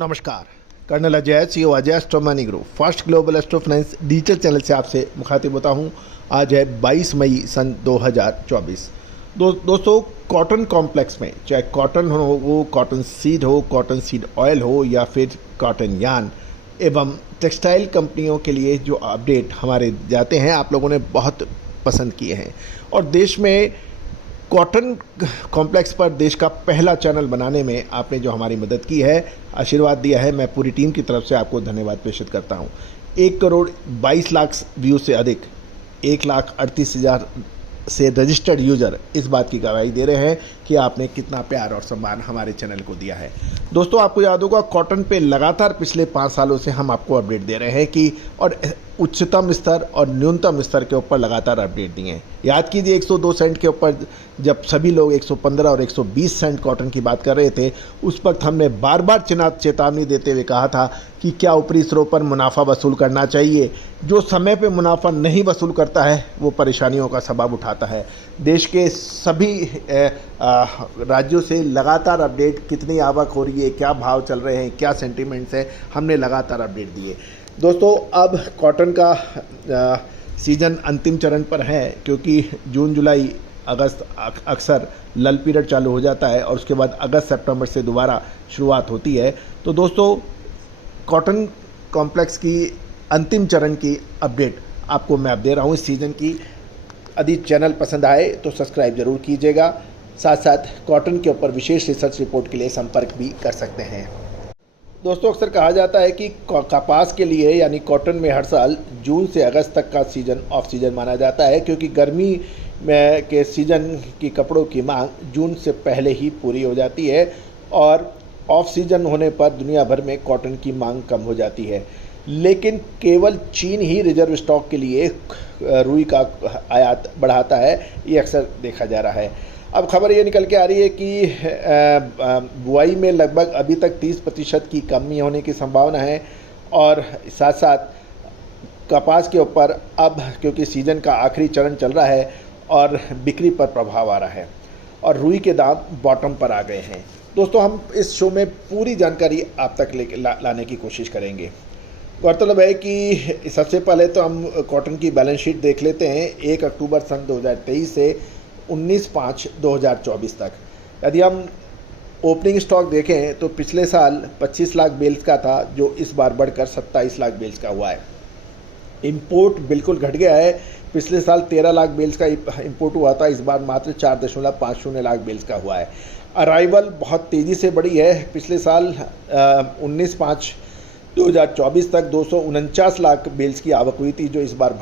नमस्कार। Colonel Ajay CO Ajay astro money group first global astro finance digital channel से आपसे मुखातिब होता हूं। आज है 22 मई सन 2024। दोस्तों, कॉटन कॉम्प्लेक्स में चाहे कॉटन हो, वो कॉटन सीड ऑयल हो या फिर कॉटन यार्न एवं टेक्सटाइल कंपनियों के लिए जो अपडेट हमारे जाते हैं, आप लोगों ने बहुत पसंद किए हैं और देश में कॉटन कॉम्प्लेक्स पर देश का पहला चैनल बनाने में आपने जो हमारी मदद की है, आशीर्वाद दिया है, मैं पूरी टीम की तरफ से आपको धन्यवाद प्रेषित करता हूं। 1 करोड़ 22 लाख व्यू से अधिक 1,38,000 से रजिस्टर्ड यूज़र इस बात की गवाही दे रहे हैं कि आपने कितना प्यार और सम्मान हमारे चैनल को दिया है। दोस्तों, आपको याद होगा कॉटन पे लगातार पिछले 5 सालों से हम आपको अपडेट दे रहे हैं कि और उच्चतम स्तर और न्यूनतम स्तर के ऊपर लगातार अपडेट दिए हैं। याद कीजिए 102 सेंट के ऊपर जब सभी लोग 115 और 120 सेंट कॉटन की बात कर रहे थे, उस वक्त हमने बार बार चेतावनी देते हुए कहा था कि क्या ऊपरी स्तरों पर मुनाफा वसूल करना चाहिए। जो समय पे मुनाफा नहीं वसूल करता है वो परेशानियों का सबब उठाता है। देश के सभी राज्यों से लगातार अपडेट, कितनी आवक हो रही है, क्या भाव चल रहे हैं, क्या सेंटीमेंट्स है, हमने लगातार अपडेट दिए। दोस्तों, अब कॉटन का सीज़न अंतिम चरण पर है, क्योंकि जून जुलाई अगस्त अक्सर लल पीरियड चालू हो जाता है और उसके बाद अगस्त सितंबर से दोबारा शुरुआत होती है। तो दोस्तों, कॉटन कॉम्प्लेक्स की अंतिम चरण की अपडेट आपको मैं अब दे रहा हूँ इस सीज़न की। यदि चैनल पसंद आए तो सब्सक्राइब जरूर कीजिएगा। साथ साथ कॉटन के ऊपर विशेष रिसर्च रिपोर्ट के लिए संपर्क भी कर सकते हैं। दोस्तों, अक्सर कहा जाता है कि कपास के लिए यानी कॉटन में हर साल जून से अगस्त तक का सीज़न ऑफ सीज़न माना जाता है, क्योंकि गर्मी में के सीज़न की कपड़ों की मांग जून से पहले ही पूरी हो जाती है और ऑफ सीज़न होने पर दुनिया भर में कॉटन की मांग कम हो जाती है। लेकिन केवल चीन ही रिजर्व स्टॉक के लिए रुई का आयात बढ़ाता है, ये अक्सर देखा जा रहा है। अब खबर ये निकल के आ रही है कि बुआई में लगभग अभी तक 30% की कमी होने की संभावना है और साथ साथ कपास के ऊपर अब क्योंकि सीज़न का आखिरी चरण चल रहा है और बिक्री पर प्रभाव आ रहा है और रुई के दाम बॉटम पर आ गए हैं। दोस्तों, हम इस शो में पूरी जानकारी आप तक लाने की कोशिश करेंगे। गौरतलब है कि सबसे पहले तो हम कॉटन की बैलेंस शीट देख लेते हैं 1 अक्टूबर सन 2023 से 19/5/2024 तक। यदि हम ओपनिंग स्टॉक देखें तो पिछले साल 25 लाख बेल्स का था, जो इस बार बढ़कर 27 लाख बेल्स का हुआ है। इंपोर्ट बिल्कुल घट गया है। पिछले साल 13 लाख बेल्स का इंपोर्ट हुआ था, इस बार मात्र 4.50 लाख बेल्स का हुआ है। अराइवल बहुत तेज़ी से बढ़ी है। पिछले साल 19/5/2024 तक 249 लाख बेल्स की आवक हुई थी, जो इस बार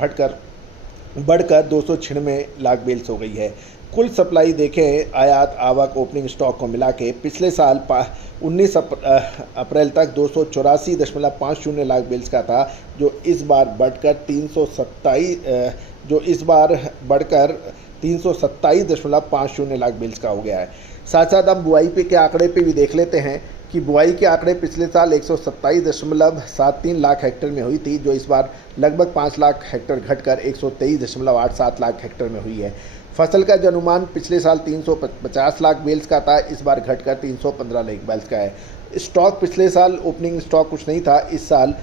बढ़कर 296 लाख बेल्स हो गई है। कुल सप्लाई देखें, आयात, आवक, ओपनिंग स्टॉक को मिला के पिछले साल 19 अप्रैल तक 284.50 लाख बेल्स का था, जो इस बार बढ़कर 327.50 लाख बेल्स का हो गया है। साथ साथ हम बुआई पे के आंकड़े पे भी देख लेते हैं कि बुआई के आंकड़े पिछले साल 127.73 लाख हेक्टेयर में हुई थी, जो इस बार लगभग 5 लाख हेक्टेयर घटकर 123.87 लाख हेक्टेयर में हुई है। फसल का जो अनुमान पिछले साल 350 लाख बेल्स का था, इस बार घटकर 315 लाख बेल्स का है। स्टॉक पिछले साल ओपनिंग स्टॉक कुछ नहीं था, इस साल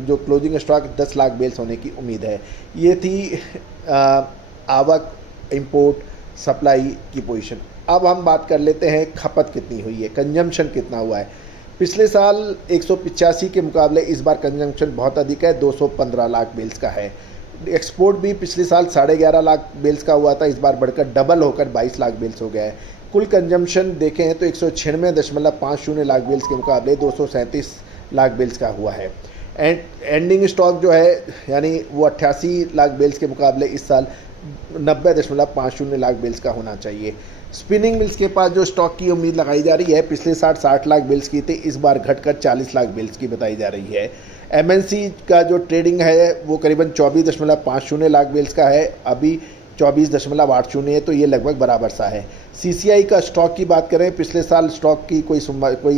जो क्लोजिंग स्टॉक 10 लाख बेल्स होने की उम्मीद है। ये थी आवक, इंपोर्ट, सप्लाई की पोजीशन। अब हम बात कर लेते हैं खपत कितनी हुई है, कंजम्पशन कितना हुआ है। पिछले साल 185 के मुकाबले इस बार कंजम्पशन बहुत अधिक है, 215 लाख बेल्स का है। एक्सपोर्ट भी पिछले साल 11.5 लाख बेल्स का हुआ था, इस बार बढ़कर डबल होकर 22 लाख बेल्स हो गया है। कुल कंजम्पशन देखें तो 196.50 लाख बेल्स के मुकाबले 237 लाख बेल्स का हुआ है। एंडिंग स्टॉक जो है यानी वो 88 लाख बेल्स के मुकाबले इस साल 90.50 लाख बेल्स का होना चाहिए। स्पिनिंग मिल्स के पास जो स्टॉक की उम्मीद लगाई जा रही है, पिछले 60 लाख बेल्स की थी, इस बार घटकर 40 लाख बेल्स की बताई जा रही है। एमएनसी का जो ट्रेडिंग है वो करीबन 24.50 लाख बेल्स का है, अभी 24.80 है, तो ये लगभग बराबर सा है। सीसीआई का स्टॉक की बात करें, पिछले साल स्टॉक की कोई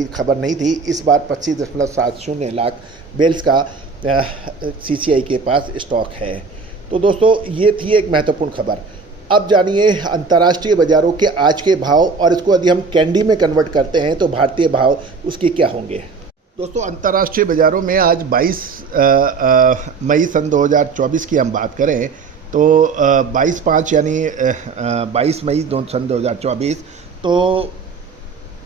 खबर नहीं थी, इस बार 25.70 लाख बेल्स का सीसीआई के पास स्टॉक है। तो दोस्तों, ये थी एक महत्वपूर्ण खबर। अब जानिए अंतर्राष्ट्रीय बाजारों के आज के भाव, और इसको यदि हम कैंडी में कन्वर्ट करते हैं तो भारतीय भाव उसके क्या होंगे। दोस्तों अंतर्राष्ट्रीय बाज़ारों में आज 22 मई सन 2024 की हम बात करें तो 22/5 यानी 22 मई सन 2024 तो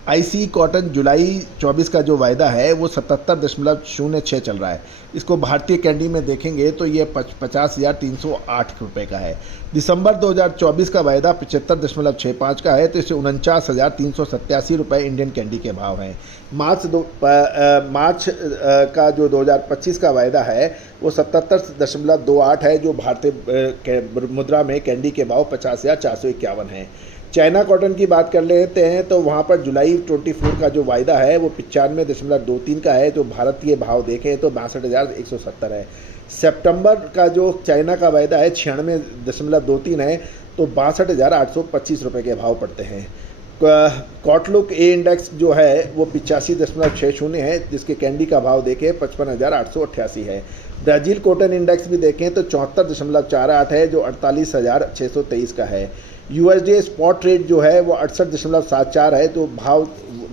आईसी कॉटन जुलाई 24 का जो वायदा है वो 77.06 चल रहा है। इसको भारतीय कैंडी में देखेंगे तो ये 50,308 रुपये का है। दिसंबर 2024 का वायदा 75.65 का है, तो इसे 49,387 रुपये इंडियन कैंडी के भाव हैं। मार्च का जो 2025 का वायदा है वो 77.28 है, जो भारतीय मुद्रा में कैंडी के भाव 50,451 हैं। चाइना कॉटन की बात कर लेते हैं तो वहाँ पर जुलाई 24 का जो वायदा है वो 95.23 का है, जो भारतीय भाव देखें तो 62,170 है। सितंबर का जो चाइना का वायदा है 96.23 है, तो 62,825 रुपये के भाव पड़ते हैं। कॉटलुक ए इंडेक्स जो है वो 85.60 है, जिसके कैंडी का भाव देखें 55,888 है। ब्राज़ील कॉटन इंडेक्स भी देखें तो 74.48 है, जो 48,623 का है। यूएसडी स्पॉट रेट जो है वो 68.74 है, तो भाव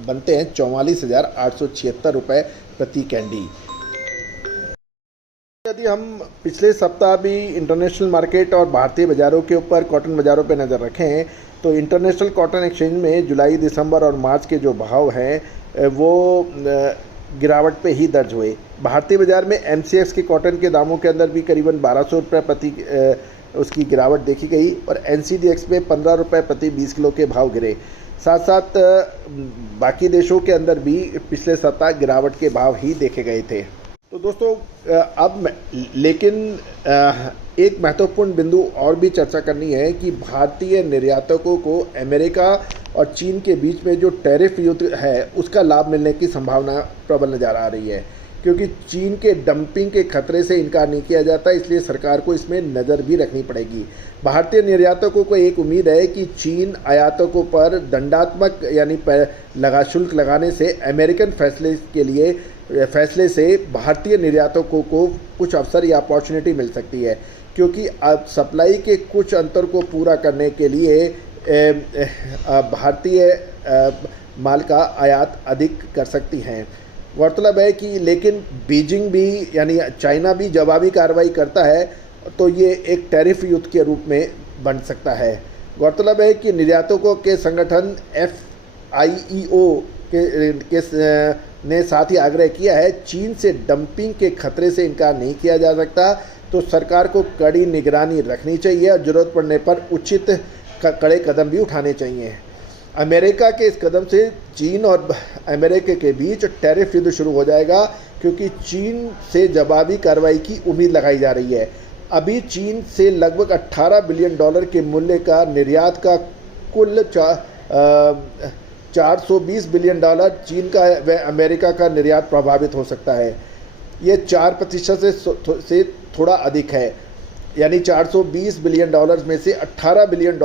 बनते हैं 44,876 रुपये प्रति कैंडी। यदि हम पिछले सप्ताह भी इंटरनेशनल मार्केट और भारतीय बाज़ारों के ऊपर कॉटन बाज़ारों पर नज़र रखें तो इंटरनेशनल कॉटन एक्सचेंज में जुलाई, दिसंबर और मार्च के जो भाव हैं वो गिरावट पे ही दर्ज हुए। भारतीय बाज़ार में एमसीएक्स के कॉटन के दामों के अंदर भी करीबन 1200 रुपये प्रति उसकी गिरावट देखी गई, और एनसीडीएक्स में 15 रुपये प्रति 20 किलो के भाव गिरे। साथ साथ बाकी देशों के अंदर भी पिछले सप्ताह गिरावट के भाव ही देखे गए थे। तो दोस्तों लेकिन एक महत्वपूर्ण बिंदु और भी चर्चा करनी है कि भारतीय निर्यातकों को अमेरिका और चीन के बीच में जो टैरिफ युद्ध है उसका लाभ मिलने की संभावना प्रबल नज़र आ रही है, क्योंकि चीन के डंपिंग के खतरे से इनकार नहीं किया जाता, इसलिए सरकार को इसमें नज़र भी रखनी पड़ेगी। भारतीय निर्यातकों को एक उम्मीद है कि चीन आयातकों पर दंडात्मक यानी शुल्क लगाने से अमेरिकन फैसले से भारतीय निर्यातकों को कुछ अवसर या अपॉर्चुनिटी मिल सकती है, क्योंकि अब सप्लाई के कुछ अंतर को पूरा करने के लिए भारतीय माल का आयात अधिक कर सकती हैं। गौरतलब है कि लेकिन बीजिंग भी यानी चाइना भी जवाबी कार्रवाई करता है तो ये एक टैरिफ युद्ध के रूप में बन सकता है। गौरतलब है कि निर्यातकों के संगठन FIEO ने साथ ही आग्रह किया है, चीन से डंपिंग के खतरे से इनकार नहीं किया जा सकता, तो सरकार को कड़ी निगरानी रखनी चाहिए और ज़रूरत पड़ने पर उचित कड़े कदम भी उठाने चाहिए। अमेरिका के इस कदम से चीन और अमेरिका के बीच टैरिफ युद्ध शुरू हो जाएगा, क्योंकि चीन से जवाबी कार्रवाई की उम्मीद लगाई जा रही है। अभी चीन से लगभग $18 बिलियन के मूल्य का निर्यात का कुल $420 बिलियन चीन का व अमेरिका का निर्यात प्रभावित हो सकता है। ये 4% से थोड़ा अधिक है, यानी $420 बिलियन में से $18 बिलियन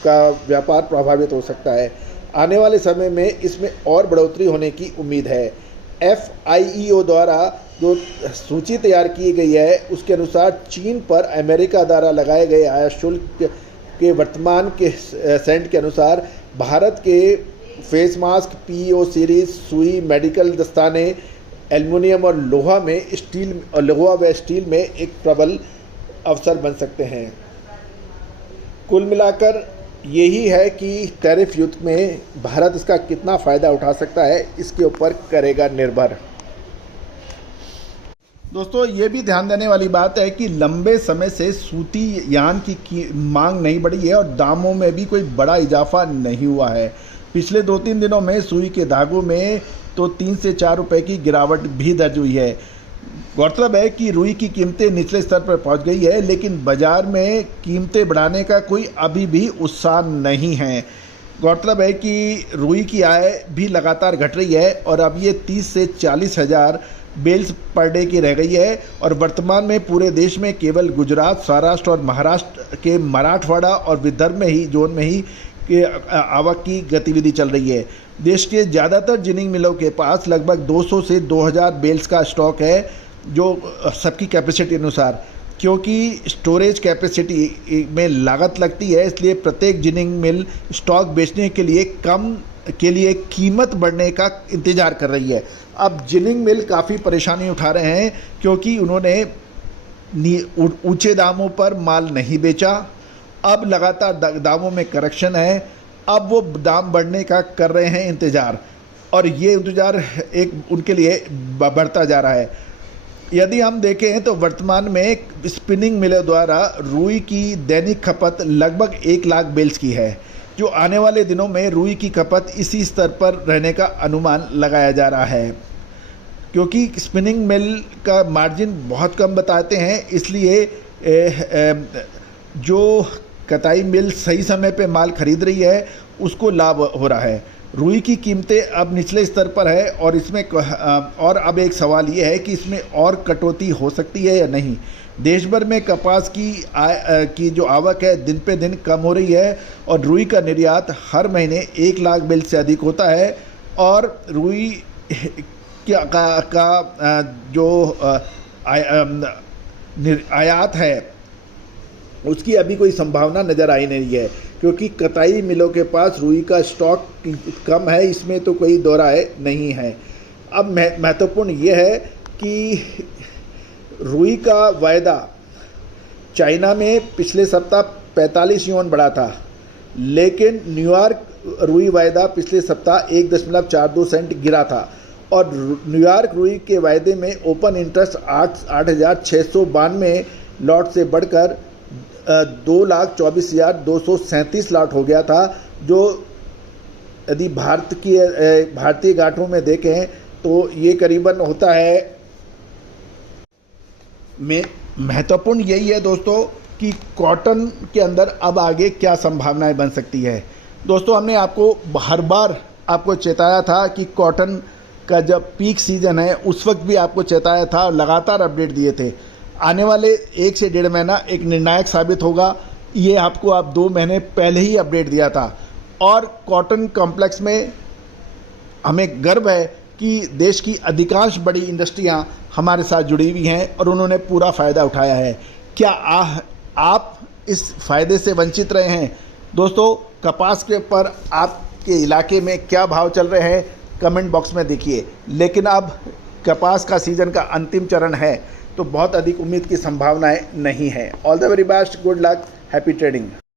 का व्यापार प्रभावित हो सकता है। आने वाले समय में इसमें और बढ़ोतरी होने की उम्मीद है। FIEO द्वारा जो सूची तैयार की गई है उसके अनुसार चीन पर अमेरिका द्वारा लगाए गए आयात शुल्क के वर्तमान के सेंट के अनुसार भारत के फेस मास्क, PO सीरीज, सुई, मेडिकल दस्ताने, एल्युमिनियम और लोहा व स्टील में एक प्रबल अवसर बन सकते हैं। कुल मिलाकर यही है कि टैरिफ युद्ध में भारत इसका कितना फ़ायदा उठा सकता है, इसके ऊपर करेगा निर्भर। दोस्तों ये भी ध्यान देने वाली बात है कि लंबे समय से सूती यान की मांग नहीं बढ़ी है और दामों में भी कोई बड़ा इजाफा नहीं हुआ है। पिछले 2-3 दिनों में सुई के धागों में तो 3 से 4 रुपए की गिरावट भी दर्ज हुई है। गौरतलब है कि रुई की कीमतें निचले स्तर पर पहुंच गई है, लेकिन बाजार में कीमतें बढ़ाने का कोई अभी भी उत्साह नहीं है। गौरतलब है कि रुई की आय भी लगातार घट रही है और अब ये 30 से 40 हज़ार बेल्स पर डे की रह गई है, और वर्तमान में पूरे देश में केवल गुजरात, सौराष्ट्र और महाराष्ट्र के मराठवाड़ा और विदर्भ में ही जोन में ही आवक की गतिविधि चल रही है। देश के ज़्यादातर जिनिंग मिलों के पास लगभग 200 से 2000 बेल्स का स्टॉक है, जो सबकी कैपेसिटी अनुसार, क्योंकि स्टोरेज कैपेसिटी में लागत लगती है, इसलिए प्रत्येक जिनिंग मिल स्टॉक बेचने के लिए कम के लिए कीमत बढ़ने का इंतज़ार कर रही है। अब जिनिंग मिल काफ़ी परेशानी उठा रहे हैं क्योंकि उन्होंने ऊंचे दामों पर माल नहीं बेचा। अब लगातार दामों में करेक्शन है, अब वो दाम बढ़ने का कर रहे हैं इंतज़ार, और ये इंतज़ार एक उनके लिए बढ़ता जा रहा है। यदि हम देखें तो वर्तमान में स्पिनिंग मिलों द्वारा रुई की दैनिक खपत लगभग 1 लाख बेल्स की है, जो आने वाले दिनों में रुई की खपत इसी स्तर पर रहने का अनुमान लगाया जा रहा है, क्योंकि स्पिनिंग मिल का मार्जिन बहुत कम बताते हैं। इसलिए जो कताई मिल सही समय पे माल खरीद रही है उसको लाभ हो रहा है। रुई की कीमतें अब निचले स्तर पर है और इसमें और अब एक सवाल ये है कि इसमें और कटौती हो सकती है या नहीं। देश भर में कपास की जो आवक है दिन पे दिन कम हो रही है और रुई का निर्यात हर महीने 1 लाख बेल से अधिक होता है, और रुई का जो आयात है उसकी अभी कोई संभावना नज़र आई नहीं है, क्योंकि कताई मिलों के पास रुई का स्टॉक कम है, इसमें तो कोई दो राय नहीं है। अब महत्वपूर्ण ये है कि रुई का वायदा चाइना में पिछले सप्ताह 45 युआन बढ़ा था, लेकिन न्यूयॉर्क रुई वायदा पिछले सप्ताह 1.42 सेंट गिरा था, और न्यूयॉर्क रुई के वायदे में ओपन इंटरेस्ट 8,692 लॉट से बढ़कर 2,24,237 लॉट हो गया था, जो यदि भारतीय गांठों में देखें तो ये करीबन होता है। महत्वपूर्ण यही है दोस्तों कि कॉटन के अंदर अब आगे क्या संभावनाएं बन सकती है। दोस्तों, हमने आपको हर बार आपको चेताया था कि कॉटन का जब पीक सीज़न है उस वक्त भी आपको चेताया था और लगातार अपडेट दिए थे। आने वाले 1 से 1.5 महीना एक निर्णायक साबित होगा, ये आपको 2 महीने पहले ही अपडेट दिया था। और कॉटन कॉम्प्लेक्स में हमें गर्व है कि देश की अधिकांश बड़ी इंडस्ट्रियां हमारे साथ जुड़ी हुई हैं और उन्होंने पूरा फ़ायदा उठाया है। क्या आप इस फ़ायदे से वंचित रहे हैं? दोस्तों, कपास के पर आपके इलाके में क्या भाव चल रहे हैं कमेंट बॉक्स में देखिए। लेकिन अब कपास का सीज़न का अंतिम चरण है तो बहुत अधिक उम्मीद की संभावनाएं नहीं है। All the very best, good luck, happy trading.